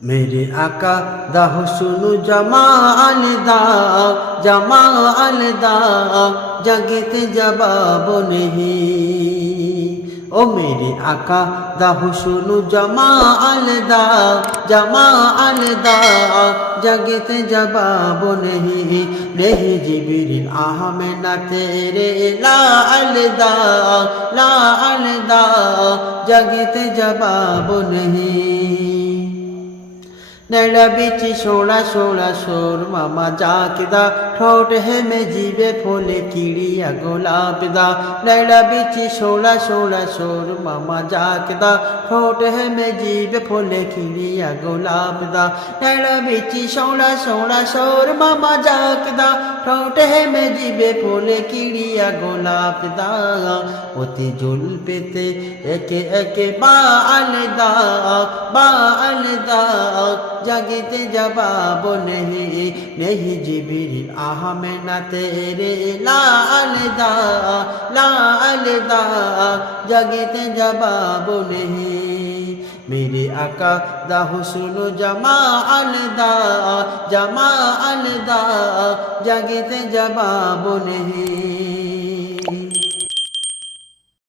मेरे आका दा हुस्न जमाल दा जमाल दा जगत जवाब नहीं ओ मेरे आका दा हुस्न जमाल दा जमाल दा जगत जवाब नहीं नहीं जिबिरिल आहमेना तेरे लाल दा लाल दा जगत जवाब नहीं ਨੈਣਾ নেড়াবিচি সোড়া সোড়া সোর মামা জাকিদা ঠোঁট হেমে জিবে ফলে কিড়িয়া গোলাপদা নেড়াবিচি সোড়া সোড়া সোর মামা জাকিদা ঠোঁট হেমে জিবে ফলে কিড়িয়া গোলাপদা নেড়াবিচি সোড়া সোড়া সোর মামা জাকিদা ঠোঁট হেমে জিবে ফলে কিড়িয়া গোলাপদা অতি জুল পেতে একে একে বা আলদা বা আলদা जागते जवाब नहीं। नहीं जिबिरिल आहमे न तेरे, लाल दा लाल दा। जागते जवाब नहीं। मेरे आका दा हुसन जमा अलदा जमा अलदा जागते जवाब नहीं।